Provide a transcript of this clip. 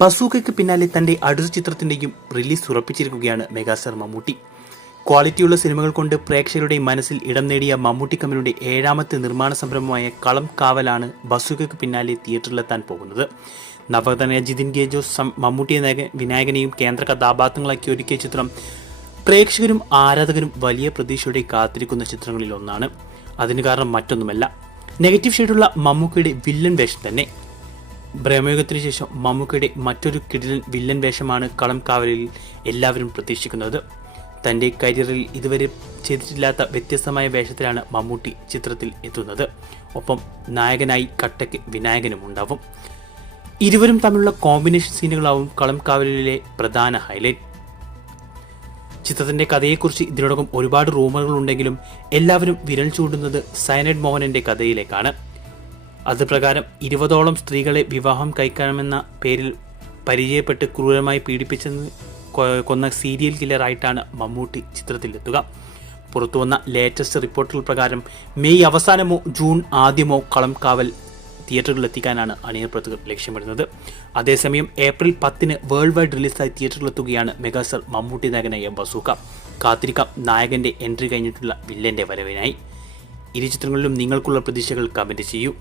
ബസൂക്കയ്ക്ക് പിന്നാലെ തന്റെ അടുത്ത ചിത്രത്തിന്റെയും റിലീസ് ഉറപ്പിച്ചിരിക്കുകയാണ് മെഗാസ്റ്റാർ മമ്മൂട്ടി. ക്വാളിറ്റിയുള്ള സിനിമകൾ കൊണ്ട് പ്രേക്ഷകരുടെ മനസ്സിൽ ഇടം നേടിയ മമ്മൂട്ടി കമ്പനിയുടെ 7ാമത്തെ നിർമ്മാണ സംരംഭമായ കളം കാവലാണ് ബസൂക്കയ്ക്ക് പിന്നാലെ തിയേറ്ററിലെത്താൻ പോകുന്നത്. നവോദയ ജിതിൻ ഗേജോസ് മമ്മൂട്ടിയെ വിനായകനെയും കേന്ദ്ര കഥാപാത്രങ്ങളാക്കി ഒരുക്കിയ ചിത്രം പ്രേക്ഷകരും ആരാധകരും വലിയ പ്രതീക്ഷയോടെ കാത്തിരിക്കുന്ന ചിത്രങ്ങളിൽ ഒന്നാണ്. അതിന് കാരണം മറ്റൊന്നുമല്ല, നെഗറ്റീവ് ഷെയ്ഡുള്ള മമ്മൂക്കയുടെ വില്ലൻ വേഷം തന്നെ. ബ്രഹ്മയുഗത്തിന് ശേഷം മമ്മൂക്കയുടെ മറ്റൊരു കിടിലൻ വില്ലൻ വേഷമാണ് കളം കാവലിൽ എല്ലാവരും പ്രതീക്ഷിക്കുന്നത്. തന്റെ കരിയറിൽ ഇതുവരെ ചെയ്തിട്ടില്ലാത്ത വ്യത്യസ്തമായ വേഷത്തിലാണ് മമ്മൂട്ടി ചിത്രത്തിൽ എത്തുന്നത്. ഒപ്പം നായകനായി കട്ടയ്ക്ക് വിനായകനും ഉണ്ടാവും. ഇരുവരും തമ്മിലുള്ള കോമ്പിനേഷൻ സീനുകളാവും കളം കാവലിലെ പ്രധാന ഹൈലൈറ്റ്. ചിത്രത്തിന്റെ കഥയെക്കുറിച്ച് ഇതിനോടകം ഒരുപാട് റൂമറുകൾ ഉണ്ടെങ്കിലും എല്ലാവരും വിരൽ ചൂണ്ടുന്നത് സയനൈഡ് മോഹനന്റെ കഥയിലേക്കാണ്. അതുപ്രകാരം 20ഓളം സ്ത്രീകളെ വിവാഹം കഴിക്കാമെന്ന പേരിൽ പരിചയപ്പെട്ട് ക്രൂരമായി പീഡിപ്പിച്ചെന്ന് കൊന്ന സീരിയൽ കില്ലറായിട്ടാണ് മമ്മൂട്ടി ചിത്രത്തിലെത്തുക. പുറത്തുവന്ന ലേറ്റസ്റ്റ് റിപ്പോർട്ടുകൾ പ്രകാരം മെയ് അവസാനമോ ജൂൺ ആദ്യമോ കളം കാവൽ തിയേറ്ററുകളിലെത്തിക്കാനാണ് അണിയർ ലക്ഷ്യമിടുന്നത്. അതേസമയം ഏപ്രിൽ 10 വേൾഡ് വൈഡ് റിലീസായി തിയേറ്ററിലെത്തുകയാണ് മെഗാസ്റ്റാർ മമ്മൂട്ടി നായകനായ ബസൂക്ക. കാത്തിരിക്കാം നായകന്റെ എൻട്രി കഴിഞ്ഞിട്ടുള്ള വില്ലന്റെ വരവിനായി. ഇരു ചിത്രങ്ങളിലും നിങ്ങൾക്കുള്ള പ്രതീക്ഷകൾ കമന്റ് ചെയ്യൂ.